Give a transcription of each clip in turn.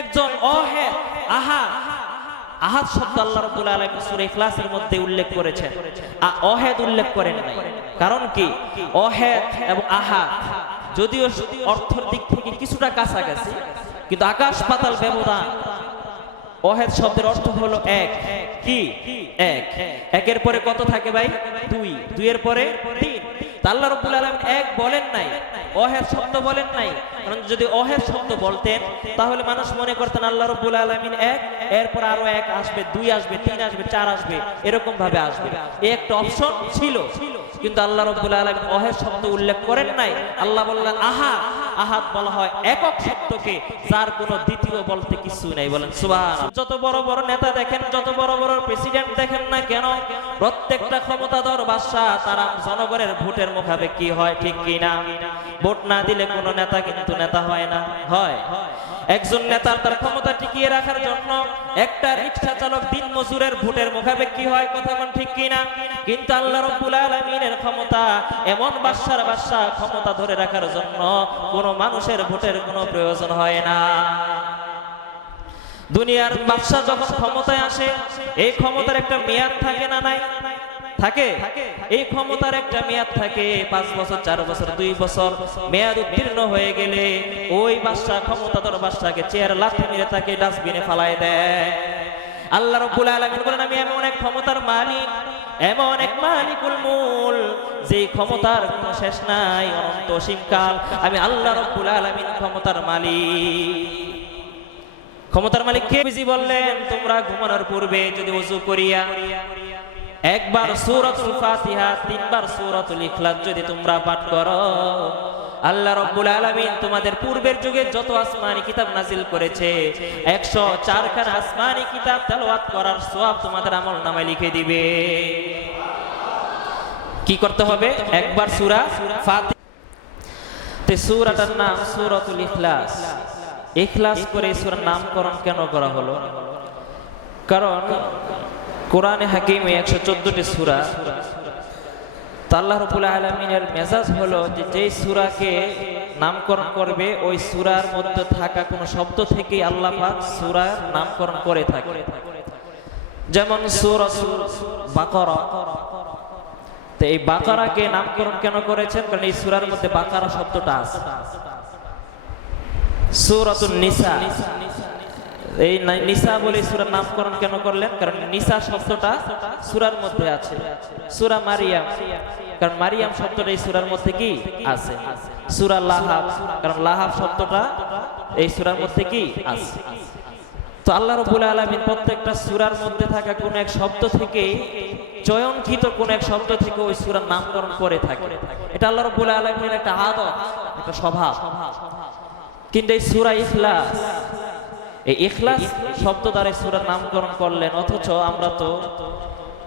একজন অহেদ আহাদ আহাদ শব্দ আল্লাহ রাব্বুল আলামিন সূরা ইখলাসের মধ্যে উল্লেখ করেছেন, অহেদ উল্লেখ করেন নাই। কারণ কি, অহেদ এবং আহাদ যদিও অর্থের দিক থেকে কিছুটা কাছাকাছি, কিন্তু আকাশ পাতাল ব্যবধান। অহেদ শব্দের অর্থ হলো এক। কি এক? একের পরে কত থাকে ভাই? দুই। দুইয়ের পরে তিন। আল্লাহ রাব্বুল আলামিন এক বলেন নাই, অহেদ শব্দ বলেন নাই। কারণ যদি অহেদ শব্দ বলতেন তাহলে মানুষ মনে করতেন আল্লাহ রাব্বুল আলামিন এক, এরপর আরো এক আসবে, দুই আসবে, তিন আসবে, চার আসবে, এরকম ভাবে আসবে। এই একটা অপশন ছিল, কিন্তু আল্লাহ রাব্বুল আলামিন অহেদ শব্দ উল্লেখ করেন নাই। আল্লাহ বললেন আহাদ। আহাদ বলা হয় একক শব্দকে, যার কোনো দ্বিতীয় বলতে কিছু নাই। বলেন সুবহানাল্লাহ। যত বড় বড় নেতা দেখেন, যত বড় বড় প্রেসিডেন্ট দেখেন না কেন, প্রত্যেকটা ক্ষমতাধর বাদশা তারা জনগণের ভোটের মুখাপেক্ষী কি হয়, ঠিক কি না? ভোট না দিলে কোনো নেতা কিন্তু নেতা হয় না। হয় একজন নেতা তার ক্ষমতা টিকিয়ে রাখার জন্য একটা রিকশা চালক দিন মজুরের ভোটের মুখাপেক্ষী হয়, কথা কোন ঠিক কি না? কিন্তু আল্লাহ রাব্বুল আলামিনের ক্ষমতা এমন বাদশার বাদশা, ক্ষমতা ধরে রাখার জন্য কোনো মানুষের ভোটের কোনো প্রয়োজন হয় না। দুনিয়ার বাদশা যখন ক্ষমতায় আসে, এই ক্ষমতার একটা মেয়াদ থাকে না নাই? থাকে। এই ক্ষমতার একটা মেয়াদ থাকে, 5 বছর, 4 বছর, 2 বছর। মেয়াদ উত্তীর্ণ হয়ে গেলে ওই বাদশা, ক্ষমতাধর বাদশাকে চেয়ার লাথি মেরে তাকে ডাস্টবিনে ফালায় দেয়। আল্লাহ রাব্বুল আলামিন বলেন আমি এমন এক ক্ষমতার মালিক, এমন এক মালিকুল মুল, যে ক্ষমতার কোনো শেষ নাই, অনন্ত অসীমকাল। আমি আল্লাহ রাব্বুল আলামিন ক্ষমতার মালিক। ক্ষমতার মালিক কে? বিজি বললেন তোমরা ঘুমানোর পূর্বে যদি ওযু করিয়া একবার সূরাতুল ফাতিহা, 3 বার সূরাতুল ইখলাস যদি তোমরা পাঠ করো, আল্লাহ রাব্বুল আলামিন তোমাদের পূর্বের যুগে যত আসমানি কিতাব নাজিল করেছে 104 খানা আসমানি কিতাব তেলাওয়াত করার সওয়াব তোমাদের আমলনামায় লিখে দিবে। কি করতে হবে? একবার সূরা ফাতিহা, তে সূরাটার নাম সূরাতুল ইখলাস। ইখলাস করে সূরার নামকরণ কেন করা হলো? কারণ কোরআনে হাকিমে 114টি সূরা। আল্লাহ রাব্বুল আলামিনের মেজাজ হলো যে যেই সূরাকে নামকরণ করবে ওই সূরার মধ্যে থাকা কোনো শব্দ থেকে আল্লাহ পাক সূরার নামকরণ করে থাকে। যেমন সূরাতুল বাকারা, তো এই বাকারাকে নামকরণ কেন করেছেন? কারণ এই সূরার মধ্যে বাকারা শব্দটা আছে। সূরাতুন নিসা, এই নিসা বলে সূরার নামকরণ কেন করলেন? কারণ নিসা শব্দটা সূরার মধ্যে আছে। সূরা মারিয়াম, কারণ মারিয়াম শব্দটা এই সূরার মধ্যে কি আছে। সূরা লাহাব, কারণ লাহাব শব্দটা এই সূরার মধ্যে কি আছে। তো আল্লাহ রাব্বুল আলামিন প্রত্যেকটা সূরার মধ্যে থাকা কোন এক শব্দ থেকে, চয়নকৃত কোন এক শব্দ থেকে ওই সূরার নামকরণ করে থাকে। এটা আল্লাহ রাব্বুল আলামিনের একটা আদত, একটা স্বভাব। কিন্তু এই সূরা ইখলাস, এই ইখলাস শব্দ দ্বারা সূরার নামকরণ করলেন, অথচ আমরা তো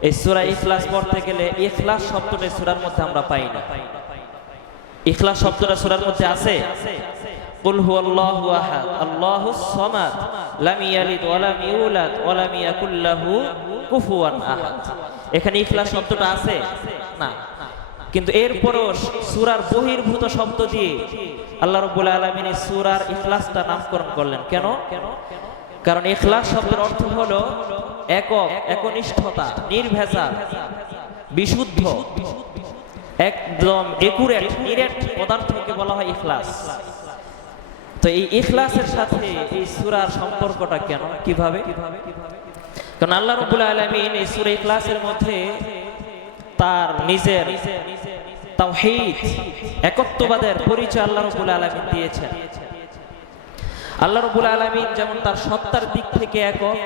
এই সূরা ইখলাস পড়তে গেলে ইখলাস শব্দটা সূরার মধ্যে আমরা পাই না। ইখলাস শব্দটা সূরার মধ্যে আছে? কুল হুয়াল্লাহু আহাদ আল্লাহুস সামাদ লাম ইয়ালিদ ওয়া লাম ইউলাদ ওয়া লাম ইয়াকুল লাহু কুফুয়ান আহাদ। এখানে ইখলাস শব্দটা আছে না। কিন্তু এরপরও সূরার বহির্ভূত শব্দ দিয়ে আল্লাহ রাব্বুল আলামিন এই সূরার ইখলাসটা নামকরণ করলেন। কেন? কারণ ইখলাস শব্দের অর্থ হলো একক, একনিষ্ঠতা, নির্ভেজাল, বিশুদ্ধ, একদম একুরেট, নিরেট পদার্থকে বলা হয় ইখলাস। তো এই ইখলাসের সাথে এই সূরার সম্পর্কটা কেন, কিভাবে? কারণ আল্লাহ রাব্বুল আলামিন এই সূরা ইখলাসের মধ্যে তার নিজের তাওহীদ, একত্ববাদের পরিচয় আল্লাহ রাব্বুল আলামিন দিয়েছেন। আল্লাহ রাব্বুল আলামিন যেমন তার সত্তার দিক থেকে একক,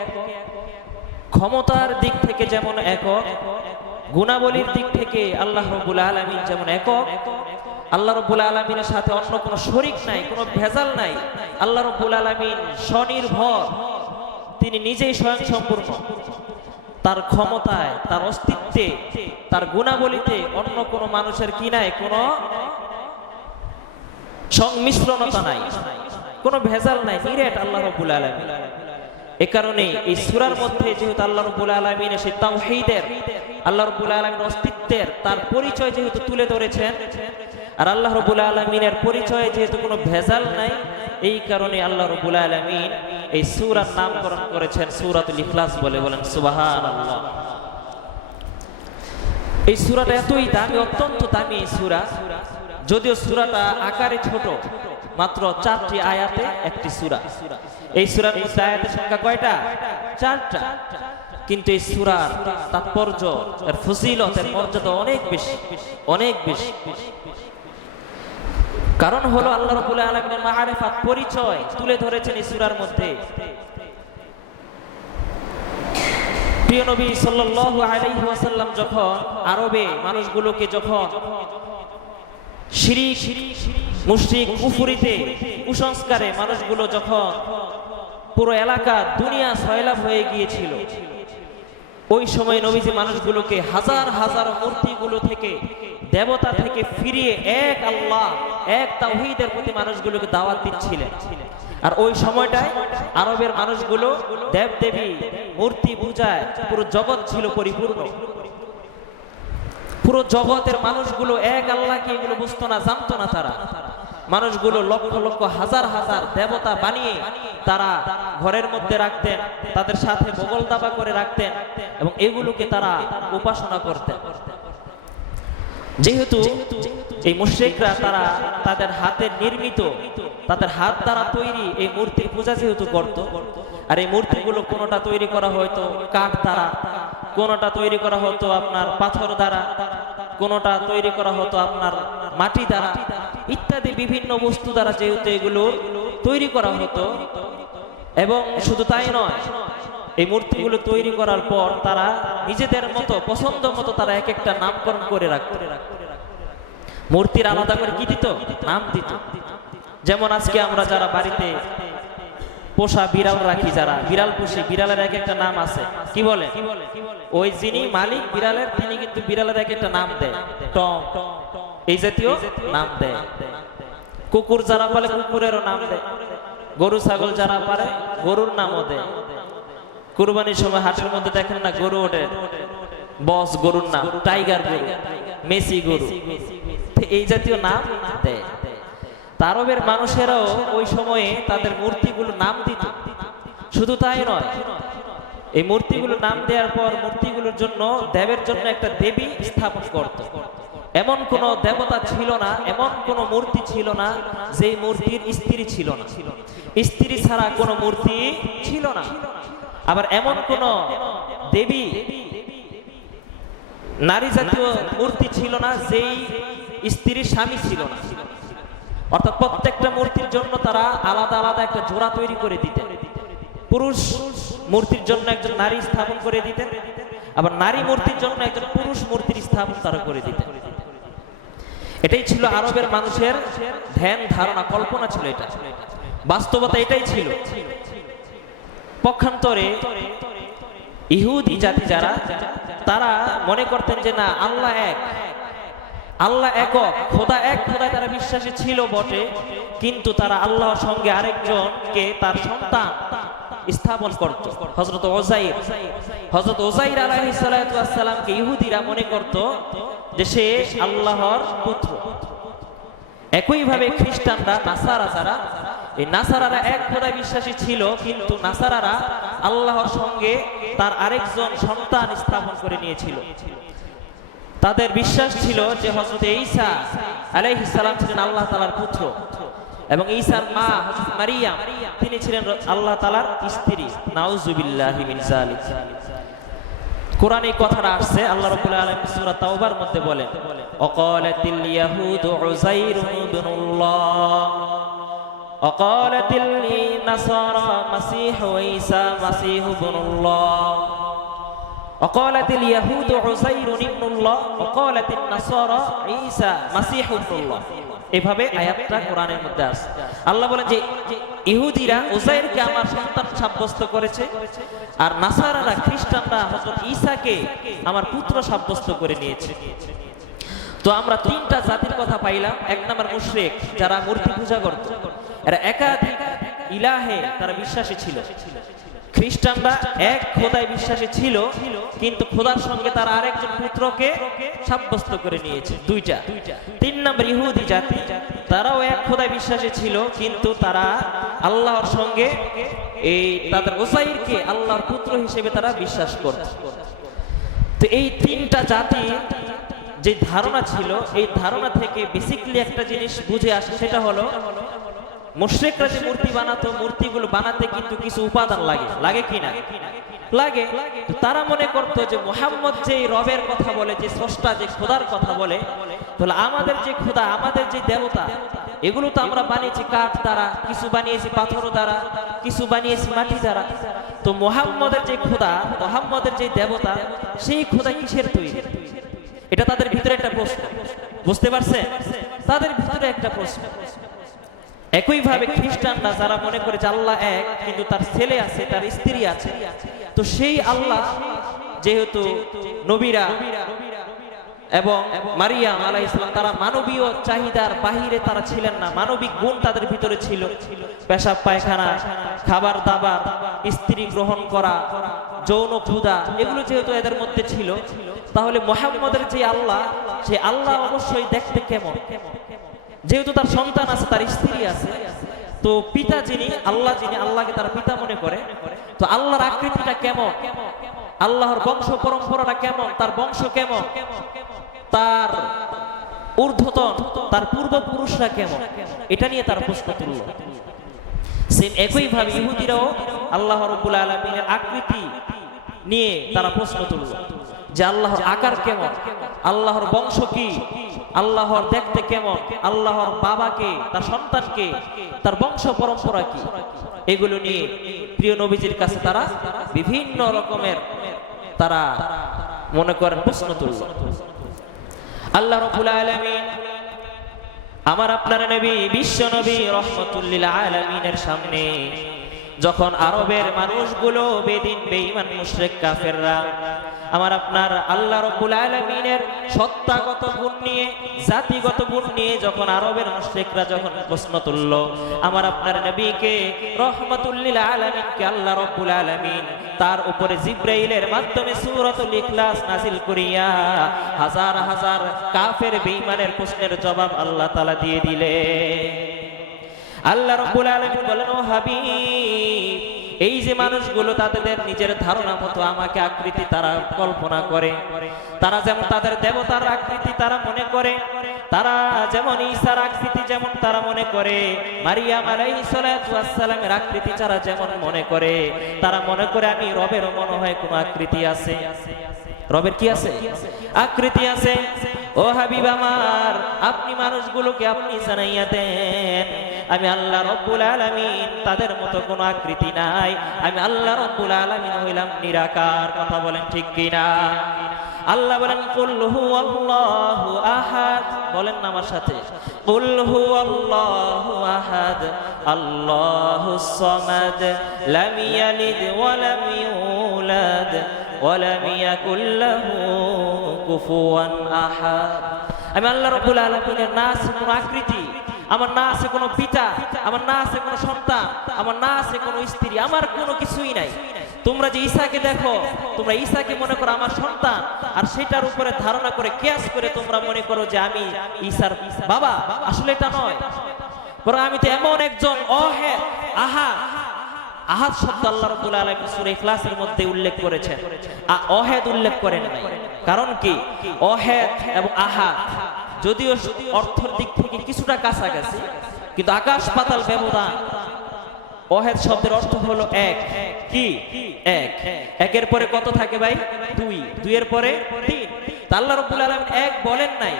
ক্ষমতার দিক থেকে যেমন একক, গুণাবলীর দিক থেকে আল্লাহ রাব্বুল আলামিন যেমন একক। আল্লাহ রাব্বুল আলামিনের সাথে অন্য কোনো শরীক নাই, কোনো ভেজাল নাই। আল্লাহ রাব্বুল আলামিন স্বনির্ভর, তিনি নিজেই স্বয়ংসম্পূর্ণ। তার ক্ষমতায়, তার অস্তিত্বে, তার গুণাবলীতে অন্য কোনো মানুষের কি নাই, কোনো সংমিশ্রণতা নাই, কোনো ভেজাল নাই, নিরেট আল্লাহ রাব্বুল আলামিন। এ কারণে এই সূরার মধ্যে যেহেতু আল্লাহ রাব্বুল আলামিন সেই তাওহীদের, আল্লাহ রাব্বুল আলামিনের অস্তিত্বের তার পরিচয় যেহেতু তুলে ধরেছেন, আর আল্লাহ রাব্বুল আলামিনের পরিচয়ে যেহেতু কোনো ভেজাল নাই, এই কারণে আল্লাহ রাব্বুল আলামিন এই সূরার নামকরণ করেছেন সূরাতুল ইখলাস বলে। বলেন সুবহানাল্লাহ। এই সূরাটা এতই দামি, অত্যন্ত দামি এই সূরা। যদিও সূরাটা আকারে ছোট, মাত্র 4টি আয়াতে একটি সূরা। এই সূরার মধ্যে আয়াতের সংখ্যা কয়টা? 4টা। কিন্তু এই সূরার তাৎপর্য, এর ফজিলত, এর মর্যাদা অনেক বেশি, অনেক বেশি। কারণ হলো আল্লাহ রাব্বুল আলামিনের মাআরিফাত, পরিচয় তুলে ধরেছেন এই সূরার মধ্যে। প্রিয় নবী সাল্লাল্লাহু আলাইহি ওয়াসাল্লাম যখন আরবে মানুষগুলোকে যখন শিরিক, মুশরিক, কুফরিতে, কুসংস্কারে মানুষগুলো যখন পুরো এলাকা দুনিয়া সয়লাভ হয়ে গিয়েছিল, ওই সময় নবীজি মানুষগুলোকে হাজার হাজার মূর্তিগুলো থেকে, দেবতা থেকে ফিরিয়ে এক আল্লাহ, এক তাওহীদের প্রতি মানুষগুলোকে দাওয়াত দিচ্ছিলেন। আর ওই সময়টায় আরবের মানুষগুলো দেবদেবী, মূর্তি পূজায় পুরো জগৎ ছিল পরিপূর্ণ। পুরো জগতের মানুষগুলো এক আল্লাহকে এগুলো বুঝতো না, জানতো না। তারা মানুষগুলো লক্ষ লক্ষ হাজার হাজার দেবতা বানিয়ে তারা ঘরের মধ্যে রাখতেন, তাদের সাথে বগল দাবা করে রাখতেন এবং এগুলোকে তারা উপাসনা করতেন। যেহেতু এই মুশরিকরা তারা তাদের হাতের নির্মিত, তাদের হাত দ্বারা তৈরি এই মূর্তির পূজা যেহেতু করত, আর এই মূর্তিগুলো কোনোটা তৈরি করা হয়তো কাঠ দ্বারা, কোনোটা তৈরি করা হতো আপনার পাথর দ্বারা, কোনোটা তৈরি করা হতো আপনার মাটি দ্বারা, ইত্যাদি বিভিন্ন বস্তু দ্বারা যেহেতু এগুলো তৈরি করা হতো। এবং শুধু তাই নয়, এই মূর্তিগুলো তৈরি করার পর তারা নিজেদের মতো, পছন্দ মতো তারা এক একটা নামকরণ করে রাখত। মূর্তির আলাদা করে কি দিত? নাম দিত। যেমন আজকে আমরা যারা বাড়িতে পোষা বিড়াল রাখি, যারা বিড়াল পুষি, বিড়ালের এক একটা নাম আছে। কি বলে? ওই যিনি মালিক বিড়ালের, তিনি কিন্তু বিড়ালের এক একটা নাম দেয়, টম, এই জাতীয় নাম দেয়। কুকুর যারা পালে কুকুরেরও নাম দেয়, গরু ছাগল যারা পারে গরুর নামও দেয়। কুরবানির সময় হাটের মধ্যে দেখেন না, গরু ওঠে, বস গরুর নাম, টাইগার গরু, মেসি গরু, এই জাতীয় নাম দেয়। আরবের মানুষেরাও ওই সময়ে তাদের মূর্তিগুলো নাম দিত। শুধু তাই নয়, এই মূর্তিগুলো নাম দেওয়ার পর মূর্তিগুলোর জন্য, দেবের জন্য একটা দেবী স্থাপন করত। এমন কোন দেবতা ছিল না, এমন কোন মূর্তি ছিল না যে মূর্তির স্ত্রী ছিল না। স্ত্রী ছাড়া কোন মূর্তি ছিল না। আবার এমন কোন দেবী, নারী জাতীয় মূর্তি ছিল না যেই স্ত্রীর স্বামী ছিল না। অর্থাৎ প্রত্যেকটা মূর্তির জন্য তারা আলাদা আলাদা একটা জোড়া তৈরি করে দিতেন। পুরুষ মূর্তির জন্য একজন নারী স্থাপন করে দিতেন, আবার নারী মূর্তির জন্য একজন পুরুষ মূর্তির স্থাপন তারা করে দিতেন। এটাই ছিল আরবের মানুষের ধ্যান ধারণা, কল্পনা ছিল এটা, বাস্তবতা এটাই ছিল। পক্ষান্তরে ইহুদি জাতি যারা, তারা মনে করতেন যে না, আল্লাহ এক, আল্লাহ একক, খোদা এক, খোদায় তারা বিশ্বাসী ছিল বটে, কিন্তু তারা আল্লাহর সঙ্গে আরেকজনকে তার সন্তান স্থাপন করত। হযরত ওযাইর আলাইহিস সালাতু ওয়াস সালামকে ইহুদিরা মনে করত যে সে আল্লাহর পুত্র। একই ভাবে খ্রিস্টানরা, নাসারা যারা, এই নাসারারা এক খোদায় বিশ্বাসী ছিল, কিন্তু নাসারারা আল্লাহর সঙ্গে তার আরেকজন সন্তান স্থাপন করে নিয়েছিল। তাদের বিশ্বাস ছিল যে হযরত ঈসা আলাইহিস সালাম ছিলেন আল্লাহ তাআলার পুত্র এবং ঈসার মা হযরত মারিয়াম, তিনি ছিলেন আল্লাহ তাআলার স্ত্রী। নাউযুবিল্লাহি মিন যালিক। কোরআনে এই কথাটা আসছে, আল্লাহ রাব্বুল আলামিন সূরা তাওবার মধ্যে বলেন, ওয়াকালাতিল ইয়াহুদু উযাইরুন ইবনুল্লাহ ওয়াকালাতিল নাসারা মাসীহু ঈসা মাসীহু ইবনুল্লাহ ওয়াকালাতিল ইয়াহুদু উযাইরুন ইবনুল্লাহ ওয়াকালাতিন নাসারা ঈসা মাসীহু ইবনুল্লাহ। এভাবে আয়াতটা কোরআনের মধ্যে আছে। আল্লাহ বলেন যে ইহুদিরা উযাইরকে আমার সন্তান সাব্যস্ত করেছে, আর নাসারারা, খ্রিস্টানরা হযরত ঈসাকে আমার পুত্র সাব্যস্ত করে নিয়েছে। তো আমরা তিনটা জাতির কথা পাইলাম। এক নাম্বার মুশরিক, যারা মূর্তি পূজা করত, এরা একাধিক ইলাহে তারা বিশ্বাসী ছিল। খ্রিস্টানরা এক খোদায় বিশ্বাসী ছিল, কিন্তু খোদার সঙ্গে তারা আরেকজন পুত্রকে সাব্যস্ত করে নিয়েছে, দুইটা। তিন নম্বর ইহুদি জাতি, তারাও এক খোদায় বিশ্বাসী ছিল, কিন্তু তারা আল্লাহর সঙ্গে এই তাদের উসাইরকে আল্লাহর পুত্র হিসেবে তারা বিশ্বাস করত। তো এই তিনটা জাতি যে ধারণা ছিল, এই ধারণা থেকে বেসিক্যালি একটা জিনিস বুঝে আসে, সেটা হলো মুশরিকরা যে মূর্তি বানাতো, মূর্তিগুলো বানাতে কিন্তু কিছু উপাদান লাগে, লাগে কি না? লাগে। তারা মনে করতো যে মুহাম্মদ যে রবের কথা বলে, যে স্রষ্টা, যে খোদার কথা বলে, তাহলে আমাদের যে খোদা, আমাদের যে দেবতা, এগুলো তো আমরা বানিয়েছি কাঠ দ্বারা, কিছু বানিয়েছি পাথর দ্বারা, কিছু বানিয়েছি মাটি দ্বারা। তো মুহাম্মদের যে খোদা, মুহাম্মদের যে দেবতা, সেই খোদা কিসের তৈরি? এটা তাদের ভিতরে একটা প্রশ্ন। বুঝতে পারছে? তাদের ভিতরে একটা প্রশ্ন। একইভাবে খ্রিস্টানরা যারা মনে করে যে আল্লাহ এক, কিন্তু তার ছেলে আছে, তার স্ত্রী আছে, তো সেই আল্লাহ যেহেতু নবীরা এবং মারিয়াম আলাইহিস সালাম তারা মানবীয় চাহিদার বাহিরে তারা ছিলেন না, মানবিক গুণ তাদের ভিতরে ছিল, পেশাব পায়খানা, খাবার দাবার, স্ত্রী গ্রহণ করা, যৌন ক্ষুধা, এগুলো যেহেতু এদের মধ্যে ছিল, তাহলে মুহাম্মদের যে আল্লাহ, সেই আল্লাহ অবশ্যই দেখতে কেমন? যেহেতু তার সন্তান আছে, তার স্ত্রী আছে, তো পিতা যিনি, আল্লাহ যিনি, আল্লাহকে তার পিতা মনে করে, তো আল্লাহর আকৃতিটা কেমন, আল্লাহর বংশ পরম্পরাটা কেমন, তার বংশ কেমন, তার ঊর্ধ্বতন, তার পূর্বপুরুষরা কেমন, এটা নিয়ে তার প্রশ্ন তুলল। সেম একইভাবে ইহুদিরাও আল্লাহ রাব্বুল আলামিনের আকৃতি নিয়ে তারা প্রশ্ন তুলল যে আল্লাহর আকার কেমন, আল্লাহর বংশ কি, আল্লাহর দেখতে কেমন, আল্লাহর বাবাকে, তার সন্তানকে, তার বংশ পরম্পরা কি, এগুলো নিয়ে প্রিয় নবীজির কাছে তারা বিভিন্ন রকমের তারা মনে করেন প্রশ্ন তুলল। আল্লাহ রাব্বুল আলামিন আমার আপনার নবী, বিশ্ব নবী রাহমাতুল লিল আলামিনের সামনে যখন আরবের মানুষগুলো বেদিন বেঈমান মুশরিক কাফেররা আমার আপনার আল্লাহ রাব্বুল আলামিনের সত্তাগত গুণ নিয়ে, জাতিগত গুণ নিয়ে যখন আরবের মুশরিকরা যখন প্রশ্ন তুলল, আমার আপনার নবীকে রাহমাতুল লিল আলামিনকে আল্লাহ রাব্বুল আলামিন তার উপরে জিবরাইলের মাধ্যমে সূরাতুল ইখলাস নাযিল করিয়া হাজার হাজার কাফের বেঈমানের প্রশ্নের জবাব আল্লাহ তাআলা দিয়ে দিলেন। আল্লাহ রাব্বুল আলামিন বলেন, ও হাবিব, এই যে মানুষগুলো তাদের নিজের ধারণা মতো আমাকে আকৃতি তারা কল্পনা করে, তারা যেমন তাদের দেবতার আকৃতি তারা মনে করে, তারা যেমন ঈসার আকৃতি যেমন তারা মনে করে, মারিয়াম আলাইহিস সালাতু ওয়াস সালামের আকৃতি তারা যেমন মনে করে, তারা মনে করে আমি রবেরও মনে হয় কোনো আকৃতি আছে। রবের কি আছে? আকৃতি আছে। ও হাবিব আমার, আপনি মানুষগুলোকে আপনি জানাইয়া দেন আমি আল্লাহ রাব্বুল আলামিন তাদের মতো কোনো আকৃতি নাই, আমি আল্লাহ রাব্বুল আলামিন হইলাম নিরাকার। কথা বলেন ঠিক কিনা? আল্লাহ বলেন কুল হুয়াল্লাহু আহাদ, বলেন না আমার সাথে, কুল হুয়াল্লাহু আহাদ আল্লাহুস সামাদ লাম ইয়ালিদ ওয়া লাম ইউলাদ ওয়া লাম ইয়াকুল লাহু কুফুয়ান আহাদ। আমি আল্লাহ রাব্বুল আলামিনের না আছে কোনো আকৃতি, আমার না আছে কোনো পিতা, আমার না আছে কোনো সন্তান, আমার না আছে কোনো স্ত্রী, আমার কোনো কিছুই নাই। তোমরা যে ঈসাকে দেখো, তোমরা ঈসাকে মনে করো আমার সন্তান, আর সেটার উপরে ধারণা করে কিয়াস করে তোমরা মনে করো যে আমি ঈসার বাবা। আসলে এটা নয়, বরং আমি তো এমন একজন অহেদ, আহাদ। আহাদ শব্দ আল্লাহ রাব্বুল আলামিন সূরা ইখলাসের মধ্যে উল্লেখ করেছেন, অহেদ উল্লেখ করেন নাই। কারণ কি? অহেদ এবং আহাদ যদিও অর্থের দিক থেকে কিছুটা কাছাকাছি, কিন্তু আকাশ পাতাল ব্যবধান। অহেদ শব্দের অর্থ হলো এক। কি? এক। একের পরে কত থাকে ভাই? দুই। দুইয়ের পরে তিন। আল্লাহ রাব্বুল আলামিন এক বলেন নাই,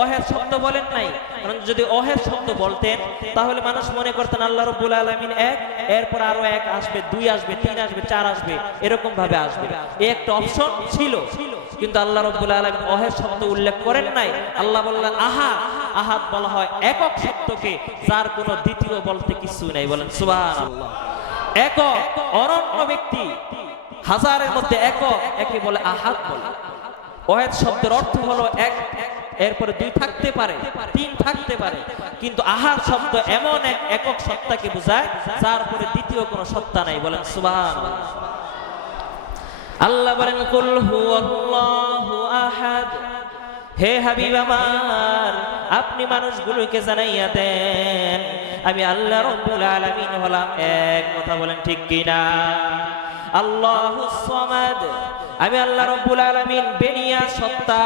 অহেদ শব্দ বলেন নাই। কারণ যদি অহেদ শব্দ বলতেন তাহলে মানুষ মনে করতেন আল্লাহ রাব্বুল আলামিন এক, এরপর আরো এক আসবে, দুই আসবে, তিন আসবে, চার আসবে, এরকম ভাবে আসবে। এই একটা অপশন ছিল, কিন্তু আল্লাহ রাব্বুল আলামিন অহেদ শব্দ উল্লেখ করেন নাই। আল্লাহ বললেন আহাদ। আহাদ বলা হয় একক শব্দকে, যার কোনো দ্বিতীয় বলতে কিছু নাই। বলেন সুবহানাল্লাহ। একক, অনন্য ব্যক্তি, হাজারের মধ্যে একক, একে বলে আহাদ বলে। ওয়াহিদ শব্দের অর্থ হলো এক, এরপরে দুই থাকতে পারে, তিন থাকতে পারে, কিন্তু আহাদ শব্দ এমন এক একক সত্তাকে বোঝায় যার পরে দ্বিতীয় কোনো সত্তা নাই। বলেন সুবহানাল্লাহ। আল্লাহ বলেন কুল হুয়াল্লাহু আহাদ, হে হাবিব আমার, আপনি মানুষগুলোকে জানাইয়া দেন আমি আল্লাহ রাব্বুল আলামিন হলাম এক। কথা বলেন ঠিক কিনা? আল্লাহুস সামাদ, আমি আল্লাহ রাব্বুল আলামিন বেনিয়া সত্তা।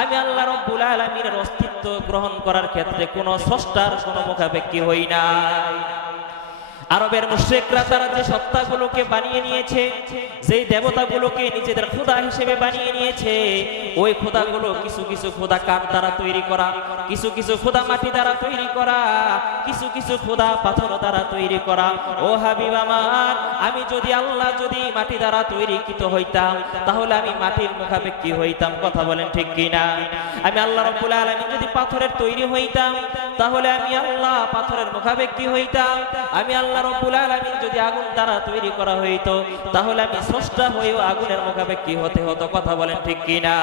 আমি আল্লাহ রাব্বুল আলামিনের অস্তিত্ব গ্রহণ করার ক্ষেত্রে কোনো স্রষ্টার কোনো মুখাপেক্ষী হই না। আরবের মুশরিকরা তারা যে সত্তাগুলোকে বানিয়ে নিয়েছে, যেই দেবতাগুলোকে নিজেদের খোদা হিসেবে বানিয়ে নিয়েছে, ওই খোদাগুলো কিছু কিছু খোদা কাঠ দ্বারা তৈরি করা, কিছু কিছু খোদা মাটি দ্বারা তৈরি করা, কিছু কিছু খোদা পাথর দ্বারা তৈরি করা। ও হাবিব আমার, আমি যদি আল্লাহ যদি মাটি দ্বারা তৈরিকৃত হইতাম তাহলে আমি মাটির মুখাপেক্ষী হইতাম। কথা বলেন ঠিক কিনা? আমি আল্লাহ রাব্বুল আলামিন যদি পাথরের তৈরি হইতাম তাহলে আমি আল্লাহ পাথরের মুখাপেক্ষী হইতাম। আমি আল্লাহ রাব্বুল আলামিন যদি আগুন দ্বারা তৈরি করা হইতো তাহলে আমি স্রষ্টা হয়েও আগুনের মুখাপেক্ষী হতে হতো। কথা বলেন ঠিক কিনা?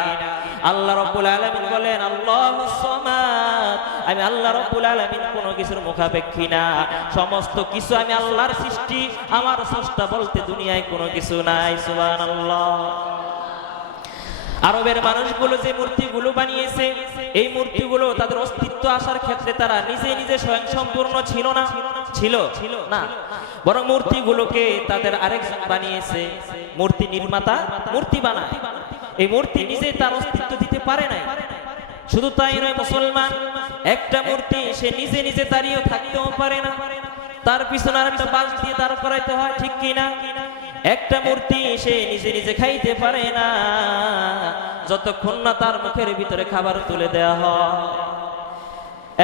আল্লাহ রাব্বুল আলামিন বলেন আল্লাহুস সামাদ, আমি আল্লাহ রাব্বুল আলামিন কোনো কিছুর মুখাপেক্ষী না। সমস্ত কিছু আমি আল্লাহর সৃষ্টি, আমার স্রষ্টা বলতে দুনিয়ায় কোনো কিছু নাই। সুবহানাল্লাহ। আরবের মানুষগুলো যে মূর্তিগুলো বানিয়েছে, এই মূর্তিগুলো তাদের অস্তিত্ব আসার ক্ষেত্রে তারা নিজে নিজে স্বয়ংসম্পূর্ণ ছিল না, ছিল না, বরং মূর্তিগুলোকে তাদের আরেকজন বানিয়েছে। মূর্তি নির্মাতা মূর্তি বানায়, এই মূর্তি নিজে তার অস্তিত্ব দিতে পারে নাই। শুধু তাই নয়, মুসলমান একটা মূর্তি সে নিজে নিজে দাঁড়িয়ে থাকতেও পারে না, তার পিছনে আরেকটা বাঁশ দিয়ে দাঁড় করাইতে হয়। ঠিক কিনা? একটা মূর্তি সে নিজে নিজে খাইতে পারে না যতক্ষণ না তার মুখের ভিতরে খাবার তুলে দেওয়া হয়।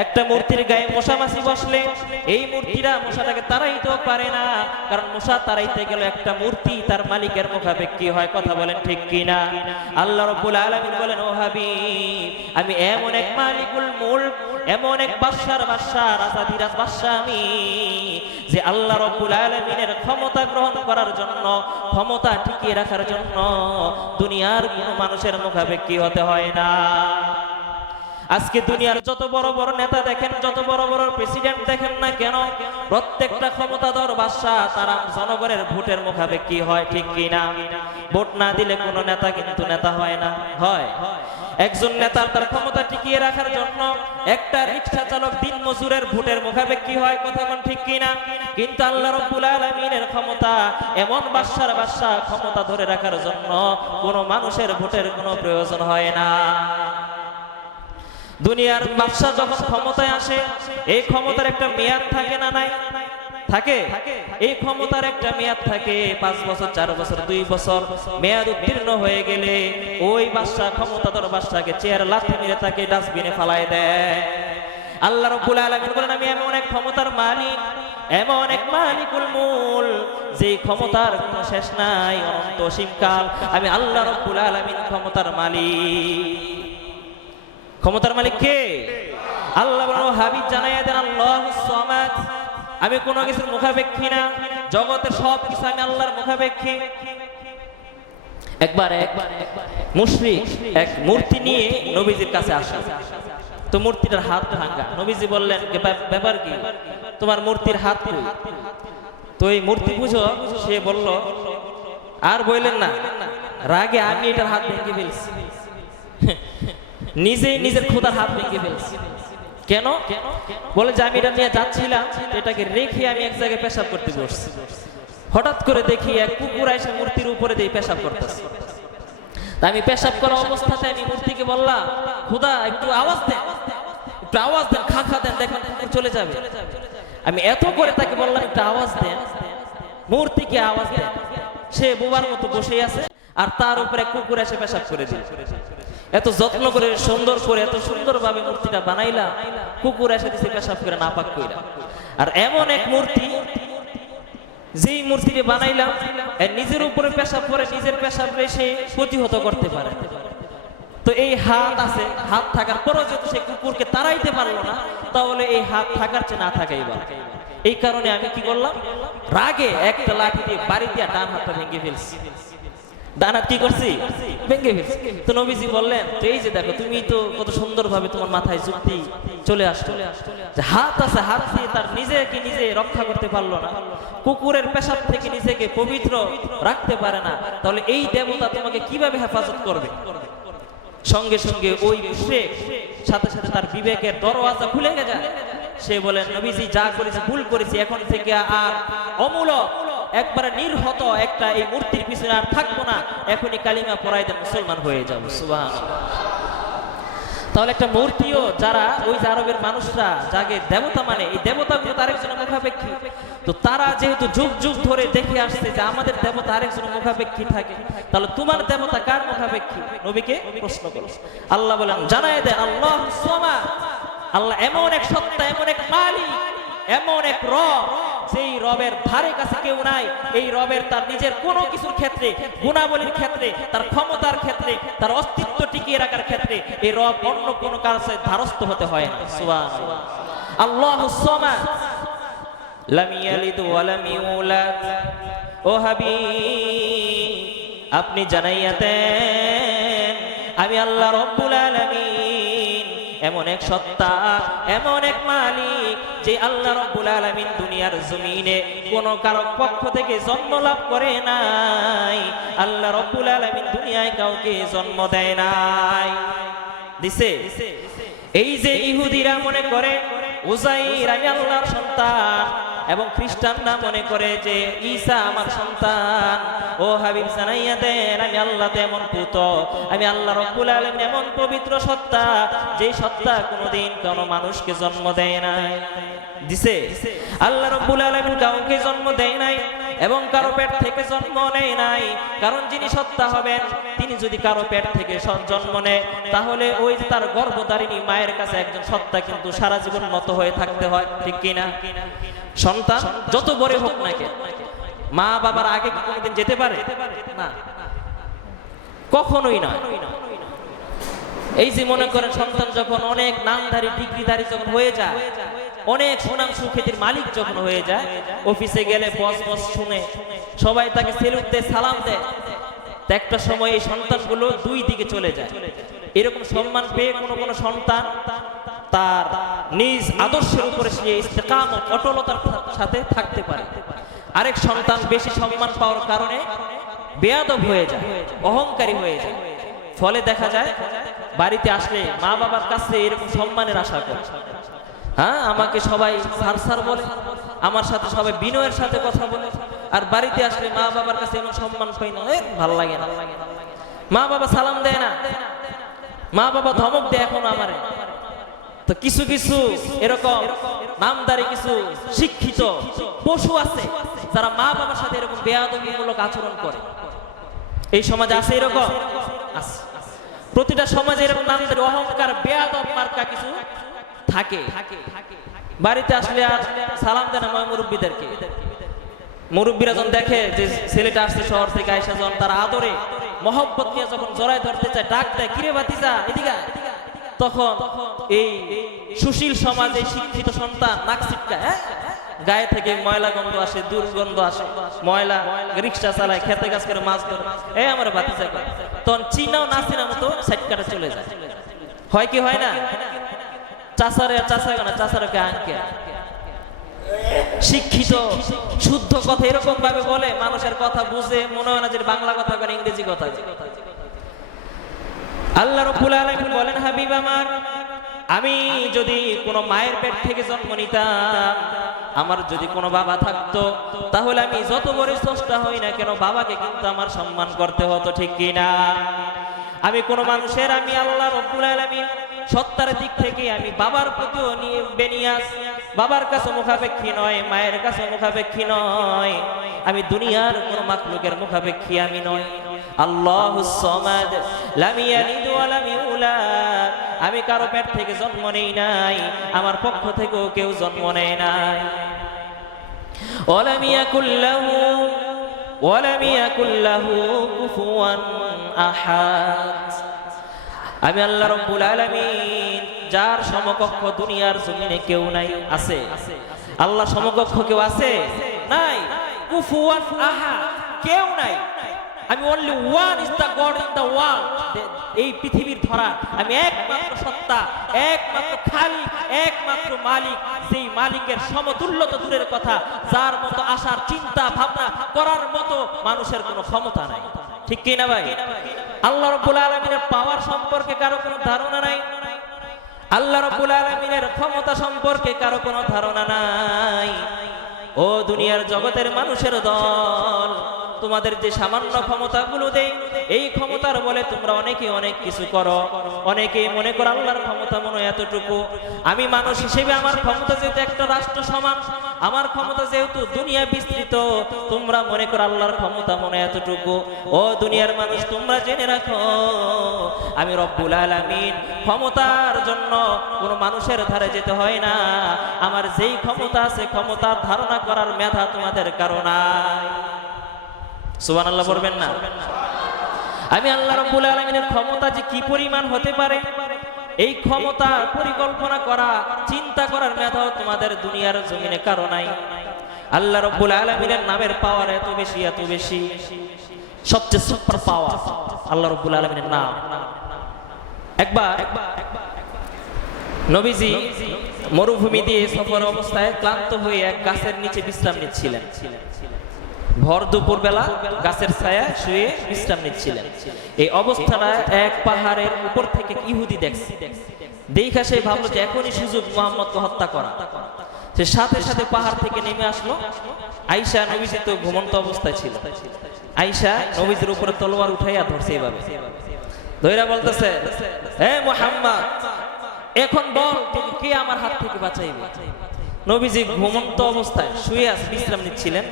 একটা মূর্তির গায়ে মশা মাছি বসলে এই মূর্তিরা মশাটাকে তাড়াইতেও পারে না, কারণ মশা তাড়াইতে গেলে একটা মূর্তি তার মালিকের মুখাপেক্ষী হয়। কথা বলেন ঠিক কিনা? আল্লাহ রাব্বুল আলামিন বলেন, ও হাবিব, আমি এমন এক মালিকুল মুলক, এমন এক বাদশার বাদশা, রাজাধিরাজ বাদশা আমি, যে আল্লাহ রাব্বুল আলামিনের ক্ষমতা গ্রহণ করার জন্য, ক্ষমতা টিকিয়ে রাখার জন্য দুনিয়ার কোনো মানুষের মুখাপেক্ষী হতে হয় না। আজকে দুনিয়ার যত বড় বড় নেতা দেখেন, যত বড় বড় প্রেসিডেন্ট দেখেন না কেন, প্রত্যেকটা ক্ষমতাধর বাদশা তারা জনগণের ভোটের মুখাপেক্ষী হয়। ঠিক কিনা? ভোট না দিলে কোন নেতা কিন্তু নেতা হয় না। হয় একজন নেতা তার ক্ষমতা টিকিয়ে রাখার জন্য একটা রিকশা চালক দিন মজুরের ভোটের মুখাপেক্ষী হয়। কথা কোন ঠিক কিনা? কিন্তু আল্লাহ রাব্বুল আলামিনের ক্ষমতা এমন বাদশার বাদশা, ক্ষমতা ধরে রাখার জন্য কোন মানুষের ভোটের কোনো প্রয়োজন হয় না। দুনিয়ার বাদশা যখন ক্ষমতায় আসে, এই ক্ষমতার একটা মেয়াদ থাকে না? নাই থাকে। এই ক্ষমতার একটা মেয়াদ থাকে 5 বছর, 4 বছর, 2 বছর। মেয়াদ উত্তীর্ণ হয়ে গেলে ওই বাদশা, ক্ষমতাধর বাদশাকে চেয়ার লাথি মেরে তাকে ডাস্টবিনে ফালায় দেয়। আল্লাহ রাব্বুল আলামিন বলেন, আমি এমন এক ক্ষমতার মালিক, এমন এক মালিকুল মুলক, যে ক্ষমতার কোনো শেষ নাই, অনন্ত অসীমকাল। আমি আল্লাহ রাব্বুল আলামিন ক্ষমতার মালিক। ক্ষমতার মালিক কে? আল্লাহ। হাবিব জানাইয়া দেন আল্লাহুস সামাদ, আমি কোনো কিছুর মুখাপেক্ষী না, জগতের সব কিছু আমি আল্লাহর মুখাপেক্ষী। একবার এক মুশরিক এক মূর্তি নিয়ে নবীজির কাছে আসে, তো মূর্তিটার হাত ভাঙা। নবীজি বললেন, ব্যাপার কি, তোমার মূর্তির হাত কই? তো এই মূর্তি বুঝো, সে বলল, আর বললেন না, রাগে আমি এটার হাত ভেঙে ফেলছি। নিজেই নিজের খোদার হাত ভেঙে ফেলছি। কেন? বলে যে আমি এটা নিয়ে যাচ্ছিলাম, এটাকে রেখে আমি এক জায়গায় পেশাব করতে বসছি, হঠাৎ করে দেখি এক কুকুর এসে মূর্তির উপরে দিয়ে পেশাব করতেছে। আমি পেশাব করা অবস্থাতে আমি মূর্তিকে বললাম, খোদা একটু আওয়াজ দেন, একটু আওয়াজ দেন, খা খা দেন, দেখেন কুকুর চলে যাবে। আমি এত করে তাকে বললাম একটু আওয়াজ দেন, মূর্তিকে আওয়াজ দেন। সে বোবার মতো বসে আছে, আর তার উপরে কুকুর এসে পেশাব করে দিল। এত যত্ন করে, সুন্দর করে, এত সুন্দরভাবে মূর্তিটা বানাইলাম, কুকুর এসে দিছে পেশাব করে নাপাক কইরা। আর এমন এক মূর্তি, যেই মূর্তিকে বানাইলাম নিজের উপরে পেশাব করে, নিজের পেশাব সে প্রতিহত করতে পারে। তো এই হাত আছে, হাত থাকার পরও যদি সে কুকুরকে তাড়াইতে পারলো না, তাহলে এই হাত থাকার চেয়ে না থাকাই ভালো। এই কারণে আমি কি করলাম, রাগে একটা লাঠি দিয়ে বাড়ি দিয়ে ডান হাতটা ভেঙে ফেলছি। ডান হাত কি করছি? ভেঙে ফেলছি। তো নবীজি বললেন, তো এই যে দেখো, তুমি তো কত সুন্দর ভাবে তোমার মাথায় যুক্তি চলে আসলো, যে হাত আছে, হাত দিয়ে তার নিজেকে নিজে রক্ষা করতে পারলো না, কুকুরের পেশাব থেকে নিজেকে পবিত্র রাখতে পারে না, তাহলে এই দেবতা তোমাকে কিভাবে হেফাজত করবে? সঙ্গে সঙ্গে ওই মুশরিক সাথে সাথে তার বিবেকের দরওয়াজা খুলে যায়। সে বলেন নবীজি যা করেছি ভুল করেছি, এখন থেকে আর অমূলক একবারে নির্হত একটা এই মূর্তির পিছনে আর থাকবো না, এখনই কালিমা পড়াই দেন, মুসলমান হয়ে যাবো। সুবহানাল্লাহ। তাহলে একটা মূর্তিও যারা ওই যে আরবের মানুষরা যাকে দেবতা মানে, এই দেবতাগুলো তার একজনের মুখাপেক্ষী। তো তারা যেহেতু যুগ যুগ ধরে দেখে আসছে যে আমাদের দেবতা আরেকজনের মুখাপেক্ষী থাকে, তাহলে তোমার দেবতা কার মুখাপেক্ষী? নবীকে প্রশ্ন করো। আল্লাহ বলেন জানায় দেয় আল্লাহুস সামাদ, আল্লাহ এমন এক সত্তা, এমন এক মালিক, এমন এক রব, সেই রবের ধারে কাছে কেউ নাই। এই রবের তার নিজের কোনো কিছুর ক্ষেত্রে, গুণাবলীর ক্ষেত্রে, তার ক্ষমতার ক্ষেত্রে, তার অস্তিত্ব টিকিয়ে রাখার ক্ষেত্রে এই রব অন্য কোনো কাছে ধারস্থ হতে হয় না। সুবহানাল্লাহ। আল্লাহুস সামাদ লাম ইয়ালিদ ওয়া লাম ইউলাদ। ও হাবিব আপনি জানাইয়া দেন আমি আল্লাহ রব্বুল আলামিন এমন এক সত্তা, এমন এক মালিক যে আল্লাহ রব্বুল আলামিন দুনিয়ার জমিনে কোন কারো পক্ষ থেকে জন্ম লাভ করে নাই। আল্লাহ রব্বুল আলামিন দুনিয়ায় কাউকে জন্ম দেয় নাই। দিছে? এই যে ইহুদিরা মনে করে উযাইর আমি আল্লাহর সন্তান, এবং খ্রিস্টানরা মনে করে যে ঈসা আমার সন্তান। ও হাবিব জানাইয়া দেন আমি আল্লাহ তেমন পুত, আমি আল্লাহ রব্বুল আলামিন এমন পবিত্র সত্তা, যে সত্তা কোনোদিন কোনো মানুষকে জন্ম দেয় নাই। দিছে? আল্লাহ রব্বুল আলামিন কাউকে জন্ম দেয় নাই এবং কারো পেট থেকে জন্ম নেয় নাই। কারণ যিনি সত্তা হবেন তিনি যদি কারো পেট থেকে জন্ম নেয়, তাহলে ওই যে তার গর্ভধারিণী মায়ের কাছে একজন সত্তা কিন্তু সারা জীবন নত হয়ে থাকতে হয়, ঠিক কিনা? সন্তান যত বড় হোক না কেন মা বাবার আগে কোনোদিন যেতে পারে না, কখনোই না। এই যে মনে করেন সন্তান যখন অনেক নামধারী ডিগ্রিধারী যখন হয়ে যায়, অনেক সুনাম সুখ্যাতির মালিক যখন হয়ে যায়, অফিসে গেলে বস বস শুনে সবাই তাকে সেলুট দেয়, সালাম দেয়, একটা সময় এই সন্তানগুলো দুই দিকে চলে যায়। এরকম সম্মান পেয়ে কোনো সন্তান তার নিজ আদর্শের উপরে সে ইস্তেকামত, অটলতার সাথে থাকতে পারে। আরেক সন্তান বেশি সম্মান পাওয়ার কারণে বেয়াদব হয়ে যায়, অহংকারী হয়ে যায়। ফলে দেখা যায় বাড়িতে আসলে মা বাবার কাছে এরকম সম্মানের আশা করে। হ্যাঁ, আমাকে সবাই স্যার স্যার বলে, আমার সাথে সবাই বিনয়ের সাথে কথা বলে, আর বাড়িতে আসলে মা বাবার কাছে এমন সম্মান পাই না, ভালো লাগে না। মা বাবা সালাম দেয় না, মা বাবা ধমক দেয় এখন আমারে। তো কিছু কিছু এরকম নামদারি কিছু শিক্ষিত পশু আছে যারা মা বাবার সাথে এরকম বেয়াদবিমূলক আচরণ করে। এই সমাজে আছে এরকম, আছে। প্রতিটা সমাজে এরকম নামদারি অহংকার বেয়াদব মার্কা কিছু থাকে। বাড়িতে আসলে আর সালাম দেয় না মুরব্বীদেরকে। মুরব্বীরা যখন দেখে যে ছেলেটা আসছে শহর থেকে, আয়সা যখন তার আদরে মহব্বত নিয়ে যখন জড়ায় ধরতে চায়, ডাক দেয়, কিরে ভাতিজা এদিকে, তখন এই সুশীল সমাজে শিক্ষিত সন্তান নাক ছিটকায়, গায়ে থেকে ময়লা গন্ধ আসে, দুর্গন্ধ আসে, ময়লা রিক্সা চালায়, খেতে গাছ করে মাছ ধরে, এই আমার ভাতিজা, তখন চিনাও না চিনা মতো সাইড কাটা চলে যায়। হয় কি হয় না? চাচারে চাচা না, চাচারকে আঙ্কে। শিক্ষিত শুদ্ধ কথা এরকম ভাবে বলে, মানুষের কথা বুঝে, মনে হয় না যে বাংলা কথা করে, ইংরেজি কথা। আল্লাহ রাব্বুল আলামিন বলেন, হাবিব আমার, আমি যদি কোনো মায়ের পেট থেকে জন্ম নিতাম, আমার যদি কোনো বাবা থাকতো, তাহলে আমি যত বড় স্রষ্টা হই না কেন বাবাকে কিন্তু আমার সম্মান করতে হতো, ঠিক কিনা? আমি কোনো মানুষের, আমি আল্লাহ রাব্বুল আলামিন সত্তার দিক থেকে আমি বাবার প্রতিও বেনিয়াস, বাবার কাছে মুখাপেক্ষী নয়, মায়ের কাছে মুখাপেক্ষী নয়, আমি দুনিয়ার কোনো মাখলুকের মুখাপেক্ষী আমি নয়। আল্লাহুস সামাদ লাম ইয়ালিদ ওয়া লাম ইউলাদ, আমি কারো পেট থেকে জন্ম নেই নাই, আমার পক্ষ থেকেও কেউ জন্ম নেয় নাই। ওয়ালাম ইয়াকুল লাহু কুফুয়ান আহাদ, আমি আল্লাহ রাব্বুল আলামিন যার সমকক্ষ দুনিয়ার জমিনে কেউ নাই। আছে? আল্লাহ সমকক্ষ কেউ আছে? নাই। কুফুয়ান আহাদ, কেউ নাই। আমি only one is the God in the world, এই পৃথিবীর ধরা আমি একমাত্র সত্তা, একমাত্র খালিক, একমাত্র মালিক, সেই মালিকের সমতুল্য তো দূরের কথা, যার মতো আসার চিন্তা ভাবনা করার মতো মানুষের কোনো ক্ষমতা নাই, ঠিক কি না ভাই? আল্লাহ রাব্বুল আলামিনের পাওয়ার সম্পর্কে কারো কোনো ধারণা নাই। আল্লাহ রাব্বুল আলামিনের ক্ষমতা সম্পর্কে কারো কোনো ধারণা নাই। ও দুনিয়ার জগতের মানুষের দল, তোমাদের যে সামান্য ক্ষমতাগুলো দেয়, এই ক্ষমতার বলে তোমরা অনেকে অনেক কিছু করো। অনেকেই মনে করো আল্লাহর ক্ষমতা মনে হয় এতটুকু। আমি মানুষ হিসেবে আমার ক্ষমতা যেহেতু একটা রাষ্ট্র সমান, আমার ক্ষমতা যেহেতু দুনিয়া বিস্তৃত, তোমরা মনে করো আল্লাহর ক্ষমতা মনে হয় এতটুকু। ও দুনিয়ার মানুষ, তোমরা জেনে রাখো আমি রব্বুল আলামিন ক্ষমতার জন্য কোনো মানুষের ধারে যেতে হয় না। আমার যেই ক্ষমতা আছে, ক্ষমতার ধারণা করার মেধা তোমাদের কারণ নাই। সুবহানাল্লাহ বলবেন না? আমি আল্লাহ রাব্বুল আলামিনের ক্ষমতা যে কি পরিমাণ হতে পারে, এই ক্ষমতা পরিকল্পনা করা, চিন্তা করার মেধাও তোমাদের দুনিয়ার জমিনে কারো নাই। আল্লাহ রাব্বুল আলামিনের নামের পাওয়ার এত বেশি, এত বেশি, সবচেয়ে সুপার পাওয়ার আল্লাহ রাব্বুল আলামিনের নাম। একবার নবীজি মরুভূমি দিয়ে সফর অবস্থায় ক্লান্ত হয়ে এক গাছের নিচে বিশ্রাম নিচ্ছিলেন। ভর দুপুর বেলা গাছের ছায়ায় শুয়ে বিশ্রাম নিচ্ছিলেন। এই অবস্থাটা এক পাহাড়ের উপর থেকে ইহুদি দেখছে। দেখা সে ভাবলো যে এখনই সুযোগ মুহাম্মদকে হত্যা করা। সে সাথে সাথে পাহাড় থেকে নেমে আসলো। আয়েশা, নবীজি তো ঘুমন্ত অবস্থায় ছিল, আয়েশা নবীজির উপরে তলোয়ার উঠাইয়া ধরছে। এইভাবে ধইরা বলতেছে, হে মুহাম্মদ, এখন বল তুমি কে আমার হাত থেকে বাঁচাইবে? নবীজি ঘুমন্ত অবস্থায় শুয়ে বিশ্রাম নিচ্ছিলেন,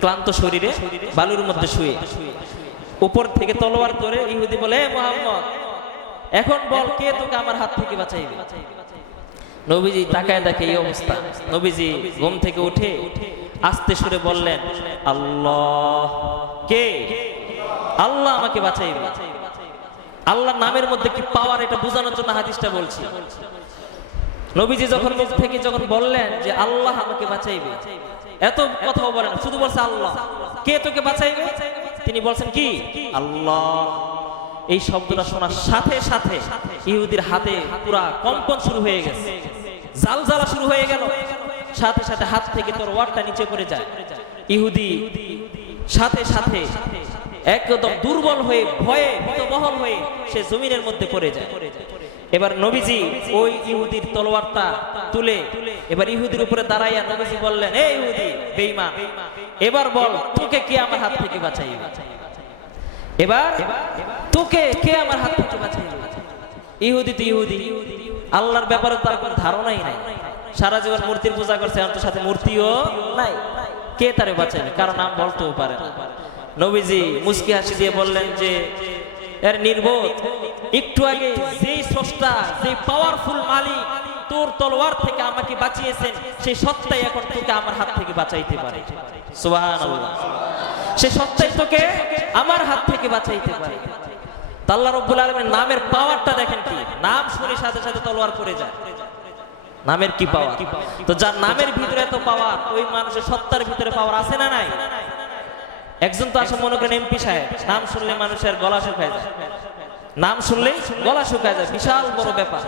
ক্লান্ত শরীরে বালুর মধ্যে শুয়ে। উপর থেকে তলোয়ার ধরে ইহুদি বলে, হে মুহাম্মদ, এখন বল কে তোকে আমার হাত থেকে বাঁচাইবে? নবীজি তাকায় দেখে এই অবস্থা। নবীজি ঘুম থেকে উঠে আস্তে সুরে বললেন, আল্লাহ। কে? আল্লাহ আমাকে বাঁচাইবে। আল্লাহর নামের মধ্যে কি পাওয়ার, এটা বোঝানোর জন্য হাদিসটা বলছি। নবীজি যখন মুখ থেকে যখন বললেন যে আল্লাহ আমাকে বাঁচাইবে, এত কথাও বলেন, শুধু বলছে আল্লাহ। কে তোকে বাঁচাইবে? তিনি বলছেন কি? আল্লাহ। এই শব্দটা শোনার সাথে সাথে ইহুদির হাতে পুরা কম্পন শুরু হয়ে গেছে, জালজালা শুরু হয়ে গেল। সাথে সাথে হাত থেকে তরোয়ারটা নিচে পড়ে যায়। ইহুদি সাথে সাথে একদম দুর্বল হয়ে, ভয়ে ভীতবহল হয়ে সে জমিনের মধ্যে পড়ে যায়। এবার নবীজি ওই ইহুদির তলোয়ারটা তুলে এবার ইহুদির উপরে দাঁড়াইয়া নবীজি বললেন, হে ইহুদি বেঈমান, এবার বল তোকে কে আমার হাত থেকে বাঁচাইবে? এবার তোকে কে আমার হাত থেকে বাঁচাইবে? ইহুদি তো ইহুদি, আল্লাহর ব্যাপারে তার কোনো ধারণাই নাই। সারা জীবন মূর্তির পূজা করছে, অন্তর সাথে মূর্তিও নাই। কে তারে বাঁচাইবে? কারণ নাম বলতেও পারে না। নবীজি মুস্কি হাসি দিয়ে বললেন যে, এর নির্বোধ, একটু আগে যেই স্রষ্টা, যেই পাওয়ারফুল মালিক তোর তলোয়ার থেকে আমাকে বাঁচিয়েছেন, সেই সত্তাই এখন তোকে আমার হাত থেকে বাঁচাইতে পারে। সুবহানাল্লাহ। সেই সত্তাই তোকে আমার হাত থেকে বাঁচাইতে পারে। আল্লাহ রাব্বুল আলামিনের নামের পাওয়ারটা দেখেন কি, নাম শুনে সাথে সাথে তলোয়ার পড়ে যায়। নামের কি পাওয়ার! তো যার নামের ভিতরে এত পাওয়ার, ওই মানুষের সত্তার ভিতরে পাওয়ার আছে না নাই? একজন তো আসে মনে করেন এমপি সাহেব, নাম শুনলে মানুষের গলা শুকায় যায়, নাম শুনলেই গলা শুকায় যায়, বিশাল বড় ব্যাপার।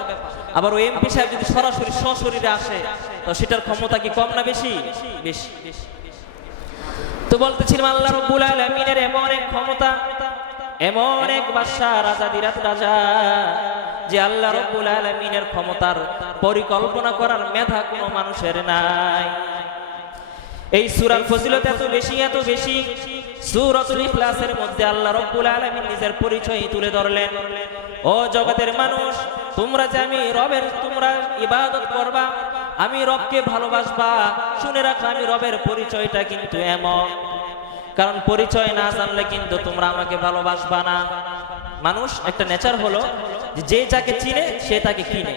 আবার ওই এমপি সাহেব যদি সরাসরি সশরীরে আসে, তো সেটার ক্ষমতা কি কম না বেশি? বেশি। তো বলতেছিলাম আল্লাহ রাব্বুল আলামিনের এমন এক ক্ষমতা, এমন এক বাদশা, রাজা দিরাত রাজা, যে আল্লাহ রাব্বুল আলামিনের ক্ষমতার পরিকল্পনা করার মেধা কোনো মানুষের নাই। এই সূরার ফজিলত এত বেশি, এত বেশি। সূরাতুল ইখলাসের মধ্যে আল্লাহ রাব্বুল আলামিন নিজের পরিচয় তুলে ধরলেন। ও জগতের মানুষ, তোমরা যে আমি রবের, তোমরা ইবাদত করবা, আমি রবকে ভালোবাসবা, শুনে রাখো আমি রবের পরিচয়টা কিন্তু এমন। কারণ পরিচয় না জানলে কিন্তু তোমরা আমাকে ভালোবাসবা না। মানুষ একটা নেচার হলো যে যাকে চিনে সে তাকে কিনে,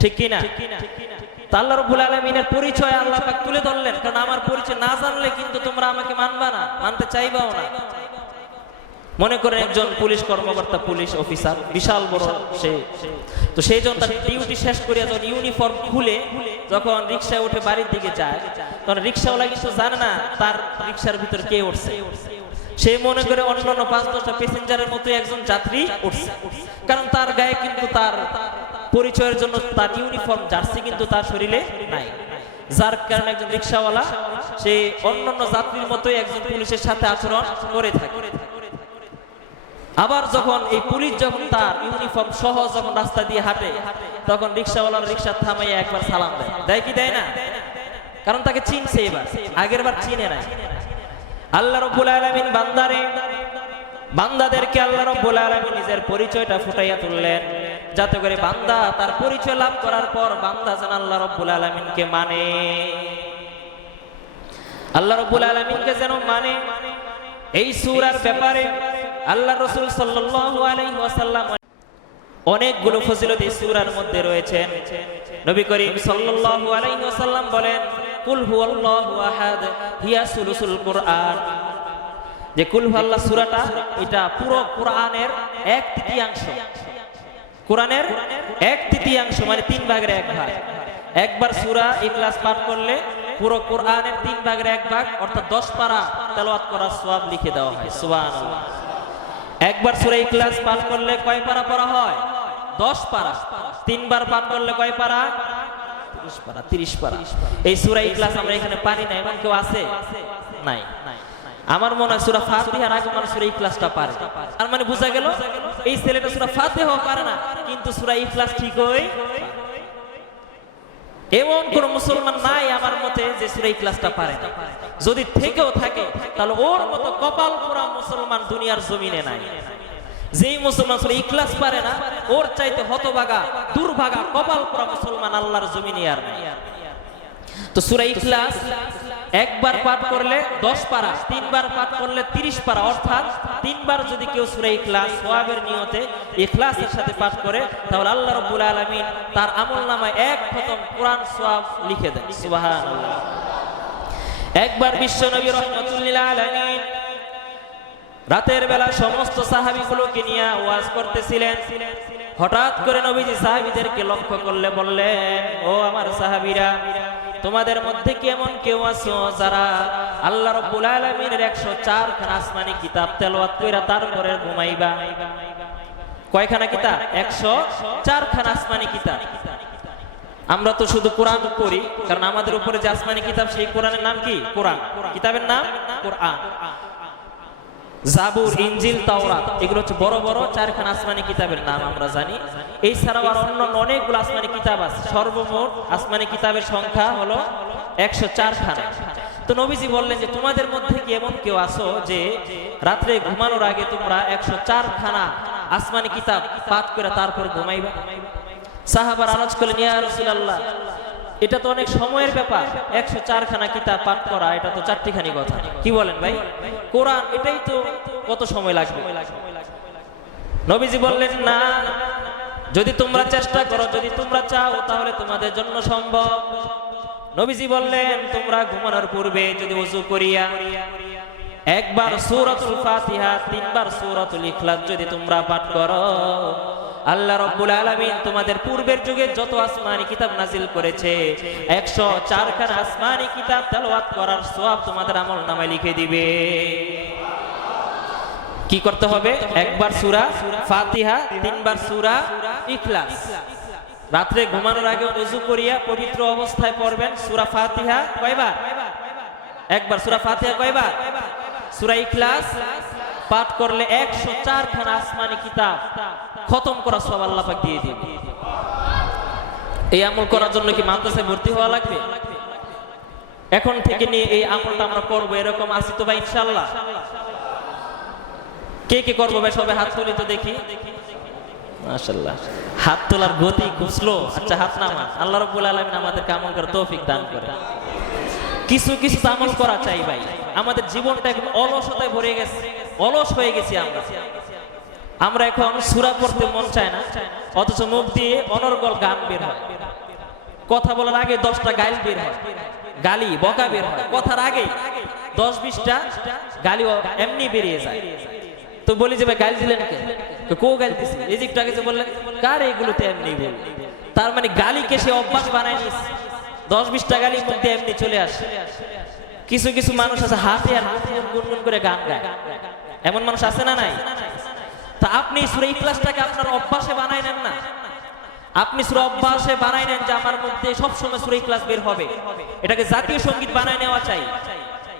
ঠিক কিনা? আল্লাহ রাব্বুল আলামিনের পরিচয় আল্লাহ পাক তুলে ধরলেন, কারণ আমার পরিচয় না জানলে কিন্তু তোমরা আমাকে মানবা না, মানতে চাইবাও না। মনে করেন একজন পুলিশ কর্মকর্তা, পুলিশ অফিসার, বিশাল বড় সে, তো সেই জন্য তার ডিউটি শেষ করিয়া যখন ইউনিফর্ম খুলে যখন রিকশায় উঠে বাড়ির দিকে যায়, তখন রিকশাওয়ালা কিন্তু জানে না তার রিকশার ভিতর কে উঠছে। সে মনে করে অন্যান্য ৫-১০টা প্যাসেঞ্জারের মতো একজন যাত্রী উঠছে, কারণ তার গায়ে কিন্তু তার পরিচয়ের জন্য তার ইউনিফর্ম জার্সি কিন্তু তার শরীরে নাই। যার কারণে একজন রিকশাওয়ালা সে অন্যান্য যাত্রীর মতোই একজন পুলিশের সাথে আচরণ করে থাকে। আবার যখন এই পুলিশ যখন তার ইউনিফর্ম সহ যখন রাস্তা দিয়ে হাঁটে, তখন রিক্সাওয়ালার রিক্সা থামাইয়া একবার সালাম দেয়। দেয় কি দেয় না? কারণ তাকে চিনছে, এবার আগের বার চিনে নাই। আল্লাহ রাব্বুল আলামিন বান্দাদেরকে আল্লাহ রাব্বুল আলামিন নিজের পরিচয়টা ফুটাইয়া তুললেন, যাতে করে বান্দা তার পরিচয় লাভ করার পর বান্দা যেন আল্লাহ রাব্বুল আলামিনকে মানে, আল্লাহ রাব্বুল আলামিনকে যেন মানে। এই সূরার ব্যাপারে আল্লাহ রাসূল সাল্লাল্লাহু আলাইহি ওয়াসাল্লাম অনেকগুলো ফজিলত এই সূরার মধ্যে রয়েছে। নবী করিম সাল্লাল্লাহু আলাইহি ওয়াসাল্লাম বলেন, কুল হুয়াল্লাহু আহাদ হিয়া সুলুসুল কুরআন। যে কুল হুয়াল্লাহ সূরাটা, এটা পুরো কোরআনের 1/3। কোরআনের 1/3 মানে 3 ভাগের 1 ভাগ। একবার সূরা ইখলাস পাঠ করলে পুরো কোরআনের 3 ভাগের 1 ভাগ অর্থাৎ 10 পারা তেলাওয়াত করার সওয়াব লিখে দেওয়া হয়। সুবহানাল্লাহ। একবার সূরা ইখলাস পাঠ করলে কয় পারা পড়া হয়? 10 পারা। 3 বার পাঠ করলে কয় পারা? 30 পারা। এই সূরা ইখলাস আমরা এখানে পারি না, এমন কেউ আছে? নাই। আমার মনে হয় সূরা ফাতিহার আগে মানে সূরা ইখলাসটা পারে। তার মানে বোঝা গেল এই ছেলেটা সূরা ফাতিহাও পারে না, কিন্তু সূরা ইখলাস ঠিকই। এমন কোন মুসলমান নাই আমার মতে যে সূরা ইখলাসটা পারে না। যদি থেকেও থাকে তাহলে ওর মতো কপাল পোড়া মুসলমান দুনিয়ার জমিনে নাই। যেই মুসলমান সূরা ইখলাস পারে না, ওর চাইতে হতভাগা দুর্ভাগা কপাল পোড়া মুসলমান আল্লাহর জমিনে আর নাই। তো সূরা ইখলাস একবার পাঠ করলে 10 পারা, 3 বার পাঠ করলে 30 পারা, অর্থাৎ 3 বার যদি কেউ সূরা ইখলাস সওয়াবের নিয়তে ইখলাসের সাথে পাঠ করে, তাহলে আল্লাহ রাব্বুল আলামিন তার আমলনামায় 1 খতম কোরআন সওয়াব লিখে দেন। সুবহানাল্লাহ। একবার বিশ্বনবী রাহমাতুল লিল আলামিন রাতের বেলা সমস্ত সাহাবীগুলোকে নিয়ে ওয়াজ করতেছিলেন। হঠাৎ করে নবীজি সাহাবীদেরকে লক্ষ্য করলে বললেন, ও আমার সাহাবীরা, তোমাদের মধ্যে কি এমন কেউ আছো যারা আল্লাহ রাব্বুল আলামিনের 104 খানা আসমানি কিতাব তেলাওয়াত কইরা তারপরে ঘুমাইবা? কয়খানা কিতাব? 104 খানা আসমানি কিতাব। আমরা তো শুধু কোরআন পড়ি, কারণ আমাদের উপরে যে আসমানি কিতাব সেই কোরআনের নাম কি? কোরআন। কিতাবের নাম কোরআন। জাবুর, ইনজিল, তাওরাত এগুলো হচ্ছে বড় বড় 4 খানা আসমানি কিতাবের নাম আমরা জানি। এই ছাড়াও আর অন্য অনেকগুলো আসমানি কিতাব আছে। সর্বমোট আসমানি কিতাবের সংখ্যা হলো 104 খানা। তো নবীজি বললেন যে তোমাদের মধ্যে কি এমন কেউ আছো যে রাত্রে ঘুমানোর আগে তোমরা 104 খানা আসমানি কিতাব পাঠ করে তারপর ঘুমাইবা? সাহাবার আরজ করলেন, ইয়া রাসূলুল্লাহ, এটা তো অনেক সময়ের ব্যাপার। 104 খানা কিতাব পাঠ করা, এটা তো 4টিখানি কথা। কি বলেন ভাই? কোরআন এটাই তো কত সময় লাগবে? নবীজি বললেন, না, যদি তোমরা চেষ্টা করো, যদি তোমরা চাও, তাহলে তোমাদের জন্য সম্ভব। নবীজি বললেন, তোমরা ঘুমানোর পূর্বে যদি ওযু করিয়া একবার সূরাতুল ফাতিহা, 3 বার সূরাতুল ইখলাস যদি তোমরা পাঠ করো, আল্লাহ রাব্বুল আলামিন তোমাদের পূর্বের যুগে যত আসমানি কিতাব নাজিল করেছে 104 খানা আসমানি কিতাব তেলাওয়াত করার সওয়াব তোমাদের আমলনামায় লিখে দিবে। কি করতে হবে? একবার সূরা ফাতিহা, 3 বার সূরা ইখলাস। রাতে ঘুমানোর আগে ওযু করিয়া পবিত্র অবস্থায় পড়বেন সূরা ফাতিহা কয়বার? একবার। সূরা ফাতিহা কয়বার? সূরা ইখলাস পাঠ করলে 104 খানা আসমানি কিতাব খতম করা সওয়াব আল্লাহ পাক দিয়ে দিবেন। এই আমল করার জন্য কি মাদ্রাসায় ভর্তি হওয়া লাগবে? এখন থেকে নিয়ে এই আমলটা আমরা করব, এরকম আছি তো ভাই ইনশাআল্লাহ? কে কে করবো ভাই? সবাই হাত তুলি তো দেখি। মাশাআল্লাহ, হাত তোলার গতি খুব স্লো। আচ্ছা, হাত নামান। আল্লাহ রাব্বুল আলামিন আমাদেরকে আমল করার তৌফিক দান করে। কিছু কিছু আমল করা চাই ভাই। আমাদের জীবনটা এখন অলসতায় ভরে গেছে, অলস হয়ে গেছি আমরা। আমরা এখন সূরা পড়তে মন চায় না, অথচ মুখ দিয়ে অনর্গল গান বের হয়। কথা বলার আগে 10টা গালি বের হয়, গালি বকা বের হয়। কথার আগে 10-20টা গালি এমনি বেরিয়ে যায়। তো বলি যে ভাই গালি দিলেন কে? কো গালি দিছি? এই যে একটু আগে যে বললেন, কার এগুলোতে এমনি বল। তার মানে গালিকে সে অভ্যাস বানায় নিস। 10-20টা গালির মধ্যে এমনি চলে আসে। কিছু কিছু মানুষ আছে হাতে আর গুনগুন করে গান গায়, এমন মানুষ আছে না নাই? তা আপনি সূরা ইখলাসটাকে আপনার অভ্যাসে বানাই নেন না। আপনি সূরা অভ্যাসে বানাই নেন যে আমার মধ্যে সবসময় সূরা ইখলাস বের হবে। এটাকে জাতীয় সঙ্গীত বানায় নেওয়া চাই।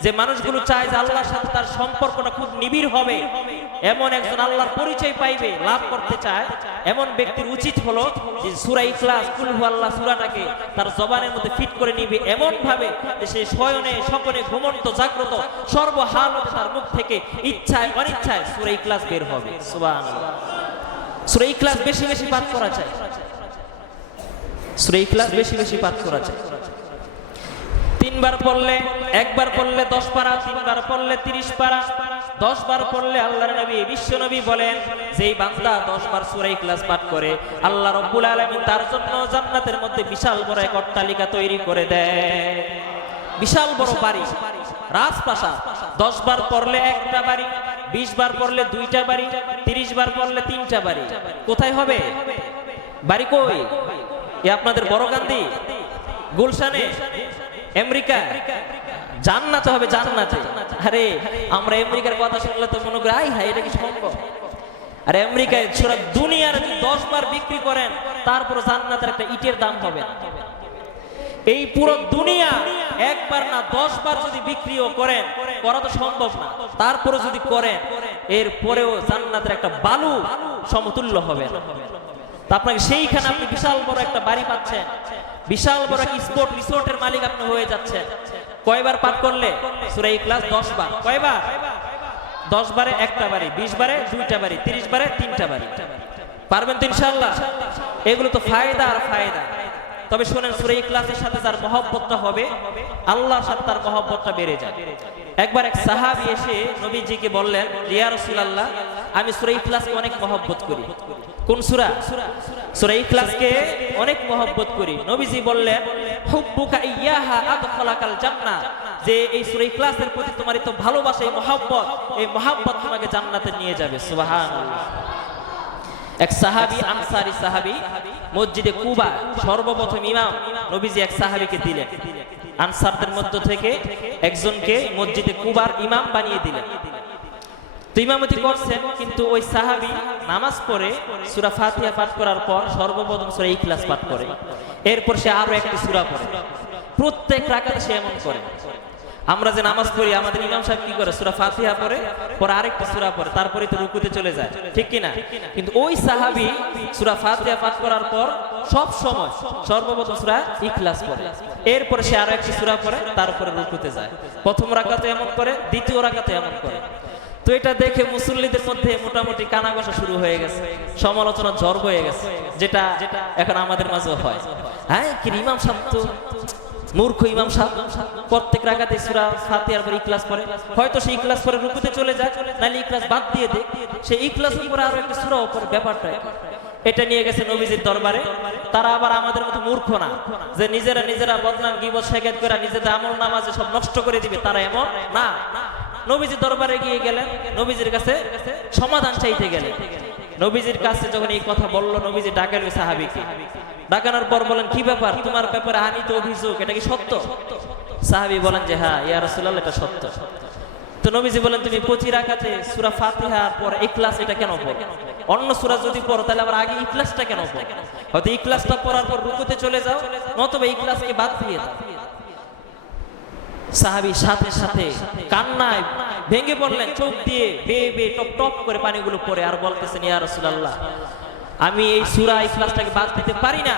যে মানুষগুলো চায় যে আল্লাহর সাথে তার সম্পর্কটা খুব নিবিড় হবে, এমন একজন আল্লাহর পরিচয় পাইবে, লাভ করতে চায়, এমন ব্যক্তির উচিত হলো যে সূরা ইখলাস, কুল হুয়াল্লাহ সূরাটাকে তার জবানের মধ্যে ফিট করে নিবে এমন ভাবে যে সে শয়নে স্বপনে ঘুমন্ত জাগ্রত সর্বহালতে তার মুখ থেকে ইচ্ছায় অনিচ্ছায় সূরা ইখলাস বের হবে। সুবহানাল্লাহ। সূরা ইখলাস বেশি বেশি পাঠ করা চাই, সূরা ইখলাস বেশি বেশি পাঠ করা চাই। 3 বার পড়লে, একবার পড়লে 10 পারা, 3 বার পড়লে 30 পারা, 10 বার পড়লে আল্লাহর নবী বিশ্ব নবী বলেন যেই বান্দা 10 বার সূরা ইখলাস পাঠ করে আল্লাহ রাব্বুল আলামিন তার জন্য জান্নাতের মধ্যে বিশাল বড় এক অট্টালিকা তৈরি করে দেয়, বিশাল বড় বাড়ি, রাজপ্রাসাদ। 10 বার পড়লে একটা বাড়ি, 20 বার পড়লে 2টা বাড়ি, 30 বার পড়লে 3টা বাড়ি। কোথায় হবে বাড়ি? কই? এ আপনাদের বড়গান্ধী, গুলশানে, আমেরিকা? জান্নাতে হবে, জান্নাতে। আরে আমরা আমেরিকার কথা শুনলে তো মনে করি আই হাই এটা কি সম্ভব? আরে আমেরিকায় সারা দুনিয়ার 10 বার বিক্রি করেন তারপর জান্নাতের একটা ইটের দাম হবে না। এই পুরো দুনিয়া একবার না 10 বার যদি বিক্রিও করেন, করা তো সম্ভব না, তারপরে যদি করেন এর পরেও জান্নাতের একটা বালু সমতুল্য হবে না। তা আপনাকে সেইখানে আপনি বিশাল বড় একটা বাড়ি পাচ্ছেন, বিশাল বড় একটা স্পোর্ট রিসোর্টের মালিক আপনি হয়ে যাচ্ছেন। কয়বার পাঠ করলে সূরা ইখলাস? 10 বার। কয়বার? 10 বারে একটা বাড়ি, 20 বারে 2টা বাড়ি, 30 বারে 3টা বাড়ি। পারবেন তো ইনশাআল্লাহ? এগুলো তো ফায়দা আর ফায়দা। তবে শুনেন, সূরা ইখলাসের সাথে যার মহব্বতটা হবে আল্লাহর সাথে তার মহব্বতটা বেড়ে যায়। একবার এক সাহাবী এসে নবীজিকে বললেন, ইয়া রাসূলুল্লাহ, আমি সূরা ইখলাসকে অনেক মহব্বত করি। কোন সূরা? সূরা ইখলাসকে অনেক মহব্বত করি। নবীজি বললেন, হুব্বুকা ইয়াহা আদখালাকাল জান্নাহ, যে এই সূরা ইখলাসের প্রতি তোমার এত ভালোবাসা, এই মহব্বত, এই মহব্বত তোমাকে জান্নাতে নিয়ে যাবে। সুবহানাল্লাহ। এক সাহাবী, আনসারী সাহাবী, মসজিদে কুবা সর্বপ্রথম ইমাম নবীজি এক সাহাবীকে দিলেন। আনসারদের মধ্য থেকে একজনকে মসজিদে কুবার ইমাম বানিয়ে দিলেন। তো ইমামতি করছেন, কিন্তু ওই সাহাবী নামাজ পড়ে সূরা ফাতিহা পাঠ করার পর সর্বপ্রথম সূরা ইখলাস পাঠ করে, এরপর সে আরো একটি সূরা পড়ে। প্রত্যেক রাকাতে সে এমন করে। আমরা যে নামাজ পড়ি আমাদের ইমাম সাহেব কি করে? সূরা ফাতিহা পড়ে, পরে আরেকটা সূরা পড়ে, তারপরে তো রুকুতে চলে যায়, ঠিক কি না? কিন্তু ওই সাহাবী সূরা ফাতিহা পাঠ করার পর সব সময় সর্বপ্রথম সূরা ইখলাস পড়ে, এরপরে সে আরো একটি সূরা পড়ে, তারপরে রুকুতে যায়। প্রথম রাকাতে এমন করে, দ্বিতীয় রাকাতে এমন করে। তো এটা দেখে মুসল্লিদের মধ্যে মোটামুটি কানাঘষা শুরু হয়ে গেছে, সমালোচনা ঝড় হয়ে গেছে, যেটা এখন আমাদের মাঝেও হয়। হ্যাঁ, কি ইমাম সাহেব তো মূর্খ, ইমাম সাহেব প্রত্যেক রাকাতে সূরা ফাতিহার পর ইখলাস পড়ে, হয়তো সেই ইখলাস পরে রুকুতে চলে যায়, নাহলে ইখলাস বাদ দিয়ে দেয়, সেই ইখলাসের পরে আরো একটা সূরা পড়ে। ব্যাপারটা এটা নিয়ে গেছে নবীজির দরবারে। তারা আবার আমাদের মতো মূর্খ না যে নিজেরা বদনাম গীবত শিকায়ত করে নিজেদের আমল নামাজে সব নষ্ট করে দিবে, তারা এমন না। নবীজির দরবারে গিয়ে গেলেন, নবীজির কাছে সমাধান চাইতে গেলেন। নবীজির কাছে যখন এই কথা বললো, নবীজি ডাকেন ওই সাহাবীকে। ডাকানোর পর বলেন, কি ব্যাপার, তোমার ব্যাপারে আনিত অভিযোগ, এটা কি সত্য? সাহাবী বলেন যে হ্যাঁ ইয়া রাসূলুল্লাহ, এটা সত্য। তো নবীজি বলেন, তুমি প্রতি রাকাতে সূরা ফাতিহার পর ইখলাস এটা কেন পড়ো? অন্য সূরা যদি পড়ো তাহলে আবার আগে ইখলাসটা কেন পড়ো? হয়তো ইখলাসটা পড়ার পর রুকুতে চলে যাও, নতুবা ইখলাসকে বাদ দিয়ে দাও। সাহাবী সাথে সাথে কান্নায় ভেঙে পড়লেন, চোখ দিয়ে বেয়ে বেয়ে টপ টপ করে পানিগুলো পড়ে, আর বলতেছেন, ইয়া রাসূলুল্লাহ, আমি এই সূরা ইখলাসটাকে বাদ দিতে পারি না।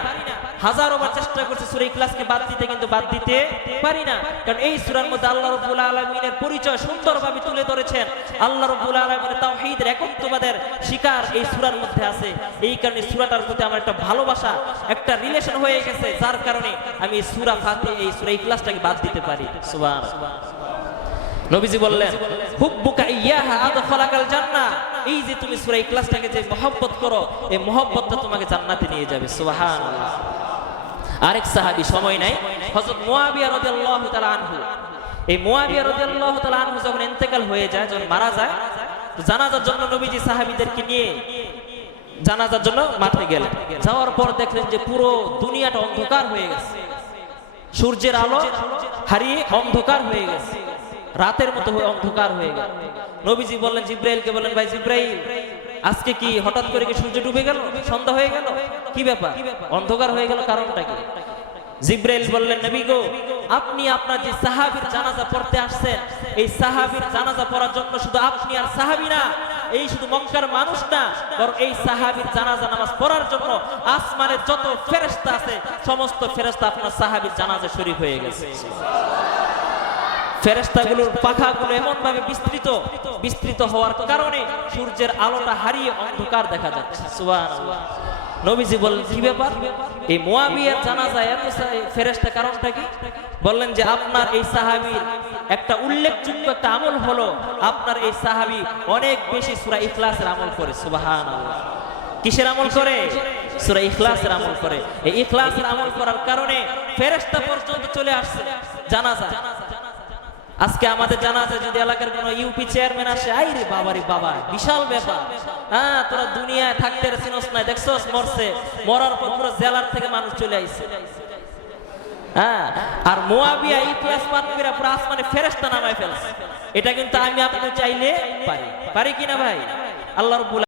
হাজারো বার চেষ্টা করছি সূরা ইখলাসকে বাদ দিতে, কিন্তু বাদ দিতে পারি না। কারণ এই সূরার মধ্যে আল্লাহ রাব্বুল আলামিনের পরিচয় সুন্দরভাবে তুলে ধরেছেন। আল্লাহ রাব্বুল আলামিনের তাওহীদের একত্ববাদের শিকার এই সূরার মধ্যে আছে। এই কারণে সূরাটার প্রতি আমার একটা ভালোবাসা, একটা রিলেশন হয়ে গেছে, যার কারণে আমি এই সূরা ফাতিহা, এই সূরা ইখলাসটাকে বাদ দিতে পারি। সুবহানাল্লাহ। নবীজি বললেন, হুব্বুকা ইয়াহা আদখালাকাল জান্নাহ, এই যে তুমি সূরা ইখলাসটাকে যে মহব্বত করো, এই মহব্বতটা তোমাকে জান্নাতে নিয়ে যাবে। সুবহানাল্লাহ। আরেক সাহাবী, সময় নাই, হযরত মুয়াবিয়া রাদিয়াল্লাহু তাআলা আনহু। এই মুয়াবিয়া রাদিয়াল্লাহু তাআলা আনহু যখন ইন্তেকাল হয়ে যায়, যখন মারা যায়, জানাজার জন্য নবীজি সাহাবীদেরকে নিয়ে জানাজার জন্য মাঠে গেলেন। যাওয়ার পর দেখলেন যে পুরো দুনিয়াটা অন্ধকার হয়ে গেছে, সূর্যের আলো হারিয়ে অন্ধকার হয়ে গেছে, রাতের মতো অন্ধকার হয়ে গেল। নবীজি বললেন জিব্রাইলকে, বললেন, ভাই জিব্রাইল, আজকে কি হঠাৎ করে কি সূর্য ডুবে গেল, সন্ধ্যা হয়ে গেল, কি ব্যাপার, অন্ধকার হয়ে গেল, কারণটা কি? জিব্রাইল বললেন, নবী গো, আপনি আপনার যে সাহাবীর জানাজা পড়তে আসছেন, এই সাহাবীর জানাজা পড়ার জন্য শুধু আপনি আর সাহাবী না, এই শুধু মক্কার মানুষ না, বরং এই সাহাবীর জানাজা নামাজ পড়ার জন্য আসমানের যত ফেরেশতা আছে সমস্ত ফেরেশতা আপনার সাহাবীর জানাজা শরীক হয়ে গেছে। ফেরেশতাগুলোর পাখাগুলো এমন ভাবে বিস্তৃত হওয়ার কারণে সূর্যের আলোটা হারিয়ে অন্ধকার দেখা যাচ্ছে। সুবহানাল্লাহ। নবীজি বললেন কি ব্যাপার, এই মুয়াবিয়ার জানাজায় এত ফেরেশতা, কারণটা কি? বললেন যে আপনার এই সাহাবীর একটা উল্লেখযোগ্য একটা আমল হলো আপনার এই সাহাবী অনেক বেশি সূরা ইখলাসের আমল করে। সুবহানাল্লাহ। কিসের আমল করে? সূরা ইখলাসের আমল করে। এই ইখলাসের আমল করার কারণে ফেরেশতা পর্যন্ত চলে আসছে জানাজা। আজকে আমাদের জানাজা যদি এলাকার কোনো ইউপি চেয়ারম্যান আসে, আই রে বাবারে বাবা, বিশাল ব্যাপার। হ্যাঁ, তোরা দুনিয়ায় থাকতে চিনস না, দেখছস মরছে, মরার পর পুরো জেলার থেকে মানুষ চলে আইছে। হ্যাঁ, আর মুয়াবিয়া ইখলাস পাঠ করে পুরো আসমানে ফেরেশতা নামায় ফেলছে। এটা কিন্তু আমি আপনি চাইলে পারি কিনা ভাই? আল্লাহ রাব্বুল